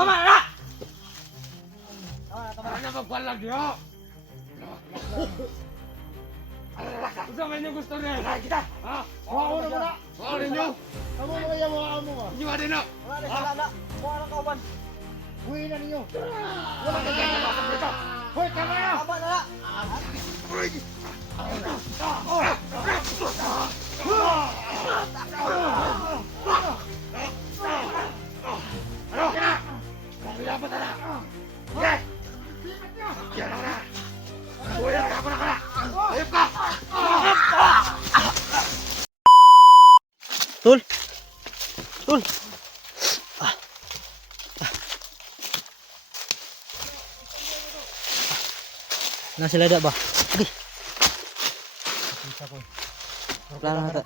Tama na! Tama Ano magpalag niyo? Kung saan may gusto niya? Kaya kita! Ha? Hawakan mo na. Hawakan ninyo! Tama mo kaya hawakan mo ba? Hindi ba din na? Wala na sila na. Mukha ng kauban. Buhay na ninyo. Wala ka dyan na pasok dito! Hoy, tama na! Tama na na. Ano? Kina! Pakilapot na! Sige! Yan ako na! Buhay na ako na ka na! Ayop ka! Tul. Tul. Na sila da ba? Sige. Kita ko. Plano na ta.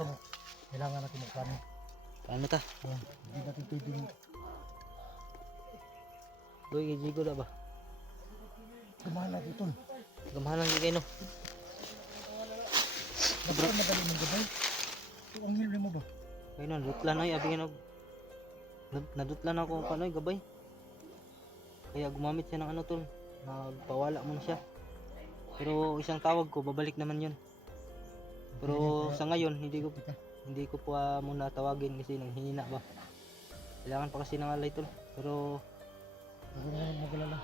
Kailangan natin magplano. Paano ta? Hindi natin pwedeng Doy kay Jigo da ba? kumala dito. Gamahalan kay no. Sobrang madali ng gabay. Ito ang hilwe mo ba? Kay no, dutlan ay abi no. Nadutlan ako kanoy gabay. Kaya gumamit siya ng ano tol. Nagpawala mo na siya. Pero isang tawag ko, babalik naman yun. Pero sa ngayon, hindi ko pa muna tawagin kasi nanghihina ba. Kailangan pa kasi ng alay tol. Pero Huwag mo naman magalala.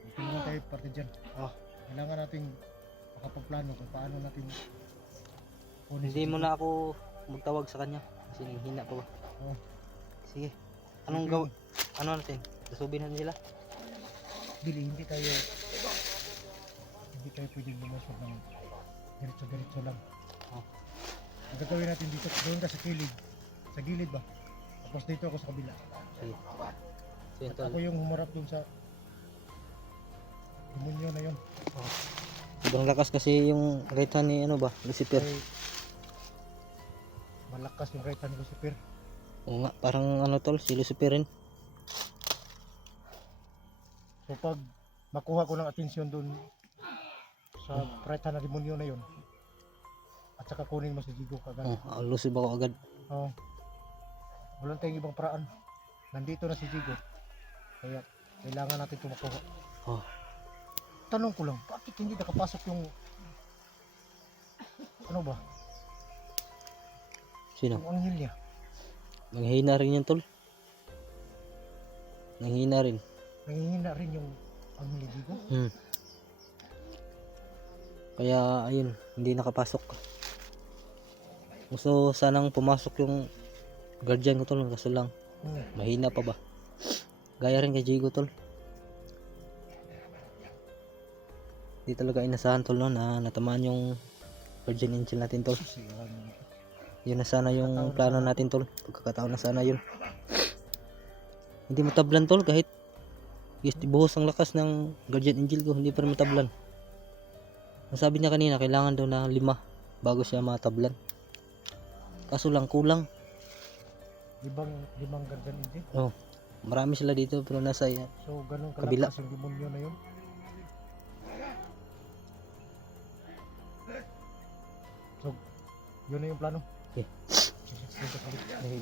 Hindi naman tayo parte dyan. Kailangan natin makapagplano kung paano natin kunin hindi si mo na ako magtawag sa kanya kasi nanghihina pa ba. Oo. Sige. Anong gaw? Ano natin? Susubin natin sila. Bili, hindi tayo pwedeng lumusog ng diretso-diretso lang. Ang gagawin natin dito, doon ka sa kilid. Sa gilid ba? Tapos dito ako sa kabila. Sige. Sige At tol. ako yung humarap doon sa demonyo na yun. Sobrang lakas kasi yung right hand ni ano ba? Lucifer. Ay, malakas yung right hand ko si Per. Oo nga, parang ano tol, si Lucifer rin. So pag makuha ko ng atensyon doon sa right hand na demonyo na yun, at saka kunin mo si Jigo kagad. Lucifer ako agad. Oo. Walang tayong ibang paraan. Nandito na si Jigo. Kaya kailangan natin ito makuha. Oh. Tanong ko lang, bakit hindi nakapasok yung ano ba? Sino? Yung anghel niya. Nanghihina rin yan tol. Nanghihina rin. Nangihina rin yung anghel ni Jigo. Kaya ayun, hindi nakapasok. Gusto sanang pumasok yung guardian ko tol, kaso lang mahina pa ba. Gaya rin kay Jigo tol. Di talaga inasahan tol no, na natamaan yung guardian angel natin tol. Yun na sana yung plano natin tol. Pagkakataon na sana yun. Hindi matablan tol kahit buhos ang lakas ng guardian angel ko, hindi pa rin matablan. Ang sabi niya kanina, kailangan daw na 5 bago siya matablan. Kaso lang kulang. Limang guardian angel. Oh, marami sila dito pero nasa So ganun Kabila. kalakas yung demonyo na yun. So yun na yung plano. Okay.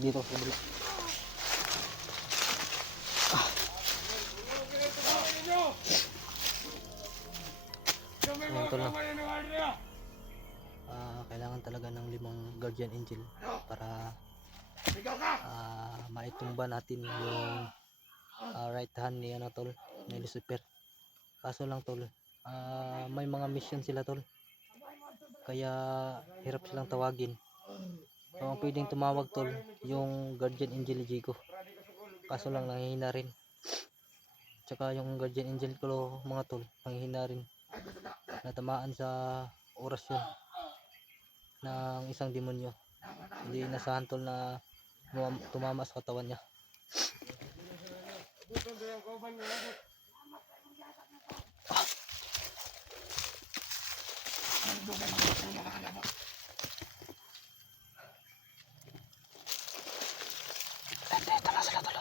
Dito sa kabila. Ayan, tol, no? Kailangan talaga ng 5 guardian angel para maitumba natin yung right hand ni ano tol, ni Lucifer. Kaso lang tol, may mga mission sila tol. Kaya hirap silang tawagin. So ang pwedeng tumawag tol, yung guardian angel ni Jigo. Kaso lang nanghihina rin. Tsaka yung guardian angel ko mga tol, nanghihina rin. Natamaan sa orasyon ng isang demonyo. Hindi inasahan tol na tumama sa katawan niya. Dito na sila tol.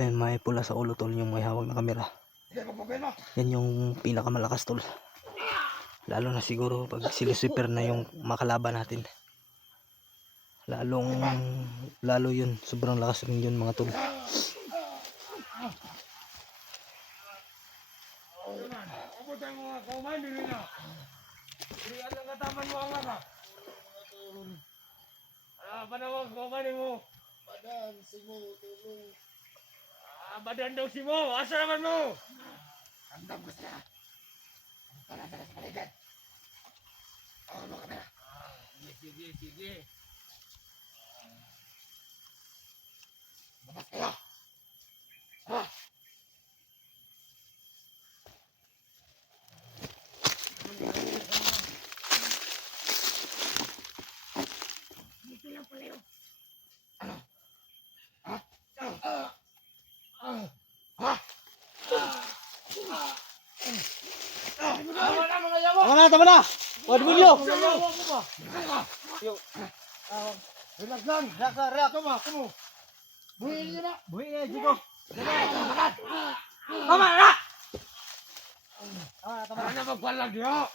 Ayun, may pula sa ulo tol, yung may hawak na kamera. Yan yung pinakamalakas tol. Lalo na siguro pag si Lucifer na yung makalaban natin. lalo yun, sobrang lakas rin yun mga tol. Abutay mo nga kauman, hindi na. Hindi ang kataman mo ang laka. Panawag kauman mo. Badan, simo, tulong. Badan daw si mo, asa naman mo? Ramdam ko sila. Ang pala-pala sa paligid. Ano ka na? Sige. Labas kayo. Dito lang pala yun. Tama na! Wad mo nyo! Relax lang, relax. Kamu. Buhiin niyo na. Buhi Jigo! Tama na! Tama Ano magbalag niyo?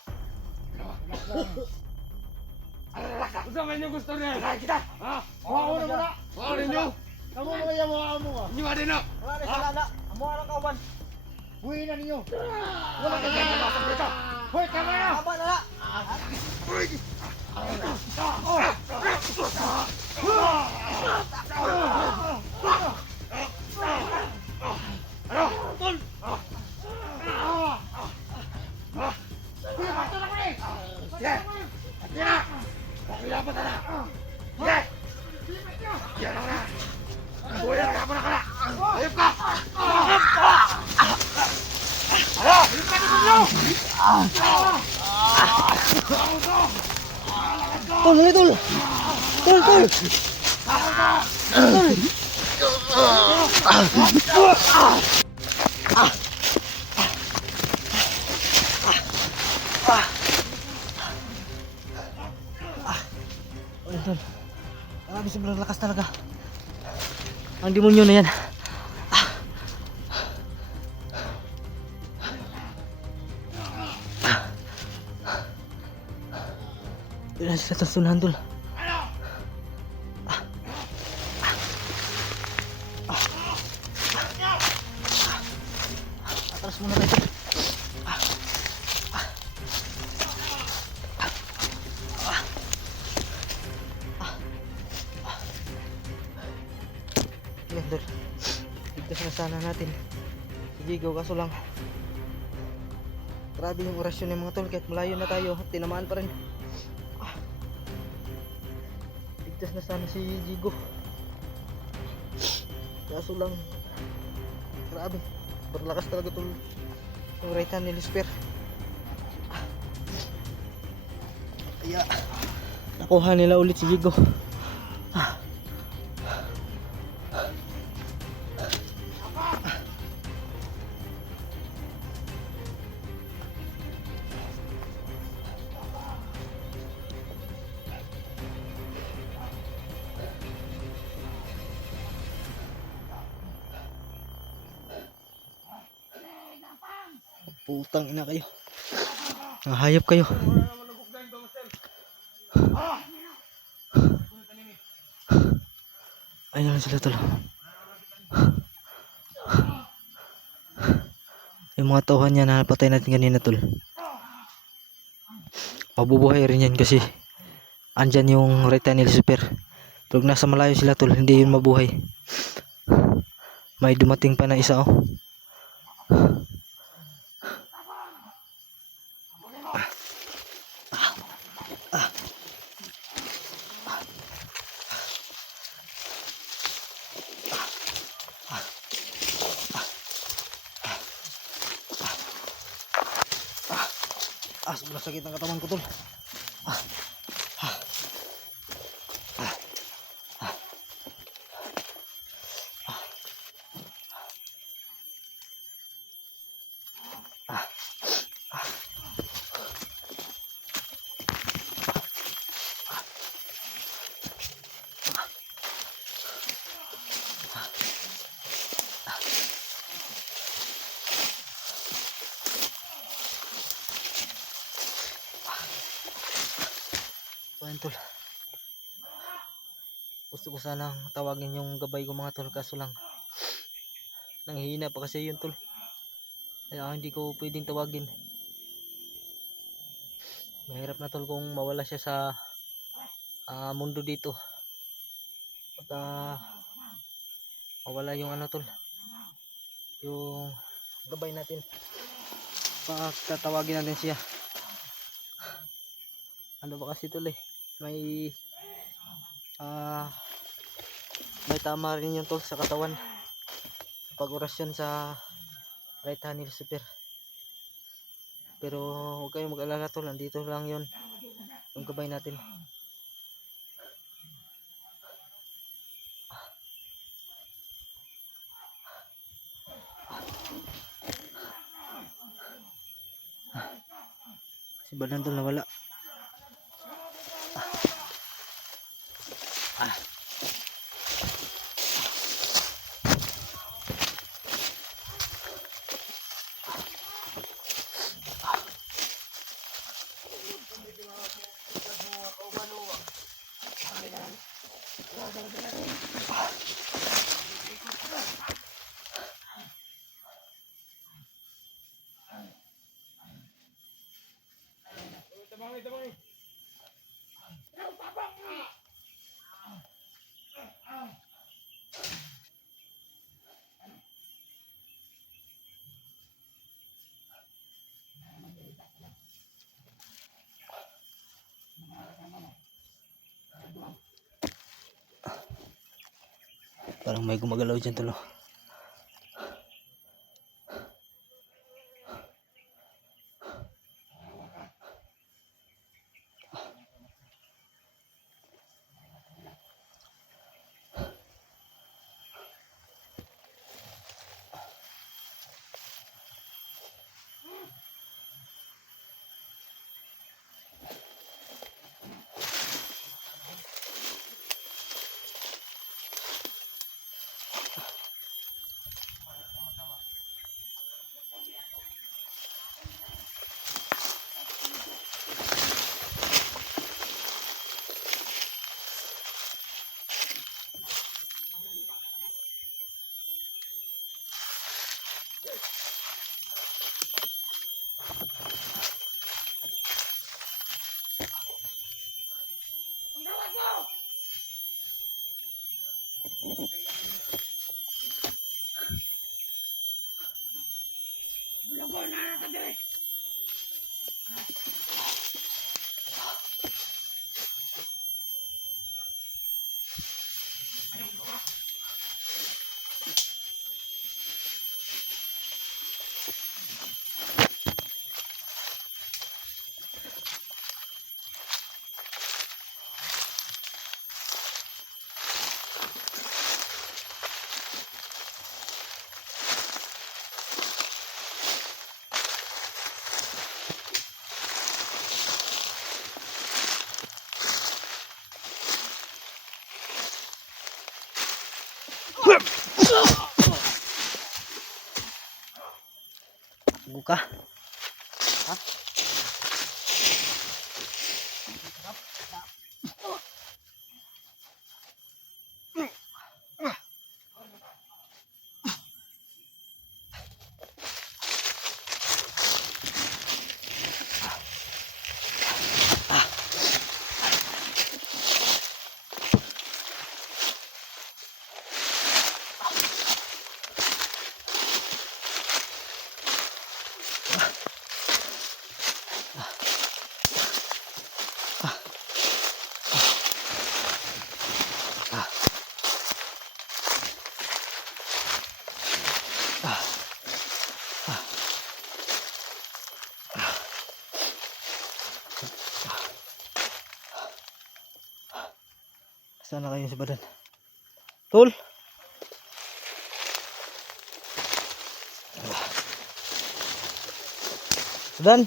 Kung saan niyo gusto niya? Kaya kita! Ha? Mukha na muna. Mukha ninyo! Kamu mga yan, mukha mo nga. Inyo nga din na! Wala na sila na! Amo lang kauban! Buhiin na ninyo. Wala ka dyan naman dito! Hoy, tama na. Tama na na! Ano? Tol! Sige! Sige na! Pakilapot na na! Sige! Sige na na! Buhay na kapon na ka na! Ayop ka! Ayop ka! Ano? Ayop ka dito nyo! Tol! Tol! Tol! Tol! Tol! Tol! Grabe, sobrang lakas talaga. Ang demonyo na yan. Doon na sila tasunahan, Tol. Atras muna tayo, Tol. Yan, Tol. Ligtas na sana natin si Jigo, kaso lang grabe yung orasyon ng mga tol. Kahit malayo na tayo, tinamaan pa rin. Ligtas na sana si Jigo, kaso lang grabe, berlakas talaga tol yung right hand ni Lucifer. Kaya nakuha nila ulit si Jigo. Putang ina kayo. Nahayop kayo. Ayun na sila tol. Yung mga tauhan niya na napatay natin kanina tol, mabubuhay rin yan kasi andyan yung right hand ni Lucifer. Pag nasa malayo sila tol, hindi yun mabuhay. May dumating pa na isa oh. Sobrang sakit ng katawan ko tol. Ayan tol. Gusto ko sanang tawagin yung gabay ko mga tol, kaso lang nanghihina pa kasi yun tol. Kaya hindi ko pwedeng tawagin. Mahirap na tol kung mawala siya sa mundo dito. Pagka mawala yung ano tol, yung gabay natin, tatawagin natin siya. Ano ba kasi tol may may tama rin yung tol sa katawan pag orasyon sa right hand ni Lucifer. Pero huwag kayong mag-alala tol, nandito lang yun yung gabay natin. Si Badan tol nawala. Parang may gumagalaw dyan tol. Buka. Ha? Saan na kayo si Badan? Tol! Badan!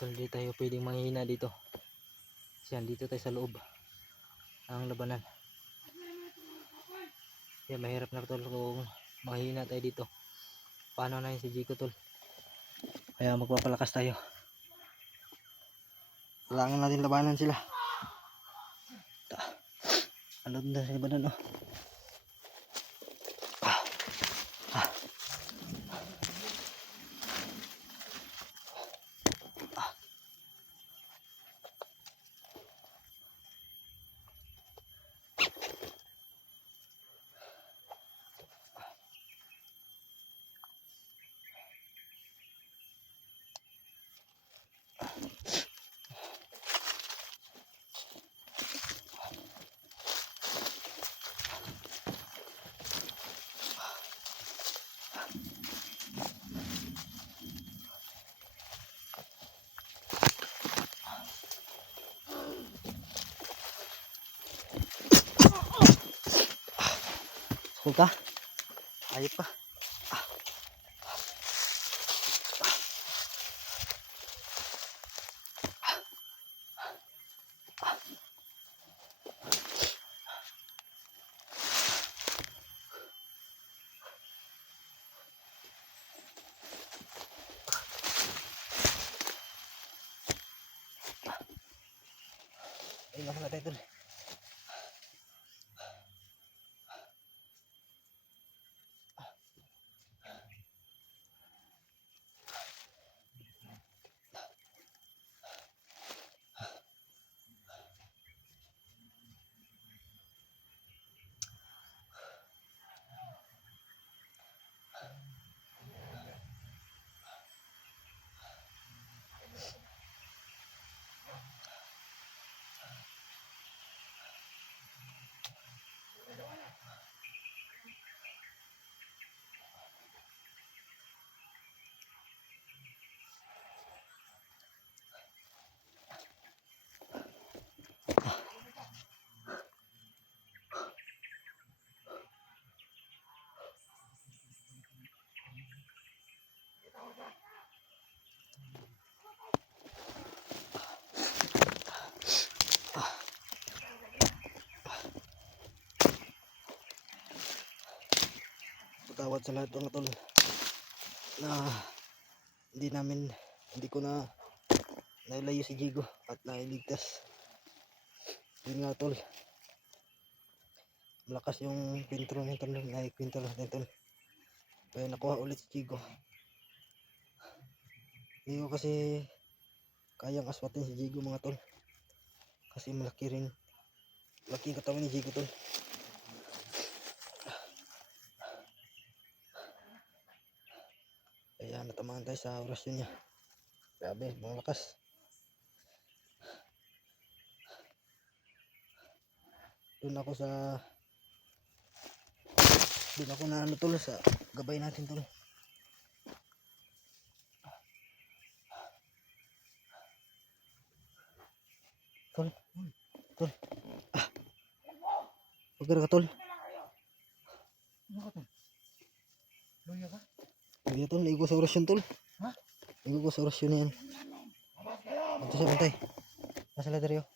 Tol, di tayo pwedeng manghihina dito. Kasi dito tayo sa loob ang labanan. Kaya mahirap na tol kung manghihina tayo dito. paano na yun si Jigo tol. Kaya magpapalakas tayo. Kailangan natin labanan sila. Ano na sa iba doon oh. Sakol ka? Ayop ka? Ayun ako na tayo tol. Patawad sa lahat mga tol na hindi ko na nailayo si Jigo at nailigtas. Yun nga tol, malakas yung pintro niya tol, naikwintro natin tol, kaya nakuha ulit si Jigo. Hindi ko kasi kayang aswatin si Jigo mga tol, kasi malaki katawan ni Jigo tol. Kaya natamaan tayo sa orasyon niya. Grabe, malakas. Doon ako na ano tol, sa gabay natin tol. Tol. Huwag ka tol. Ano ka tol? Luya ka? Luya tol, naigo sa orasyon tol. Ha? Naigo ko sa orasyon na yan. Ito sa bantay. Nasa ladaryo.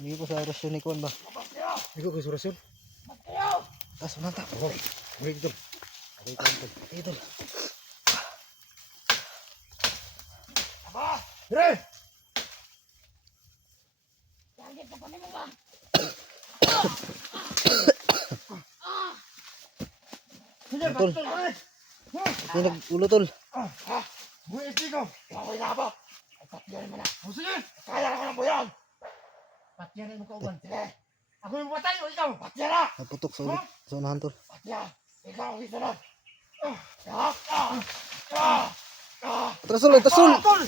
Naigo ko sa orasyon ni Kuan ba? Ikaw kay surasyon? Tas mantap. Oh, wait tol. Okay tol. Ito tol. Dire! Tol. Ito nag-ulo tol. Buhay itigaw! Ako inabot. Ay, patyarin mo na. O sige! Kaya ako ng buyon. Patyarin mo ka uban. Sige, Ako yung patay o ikaw? patyara. Naputok sa unahan tol. Patya. Ikaw ang isunod. Ah! Ah! Ah! Trasol. Tol!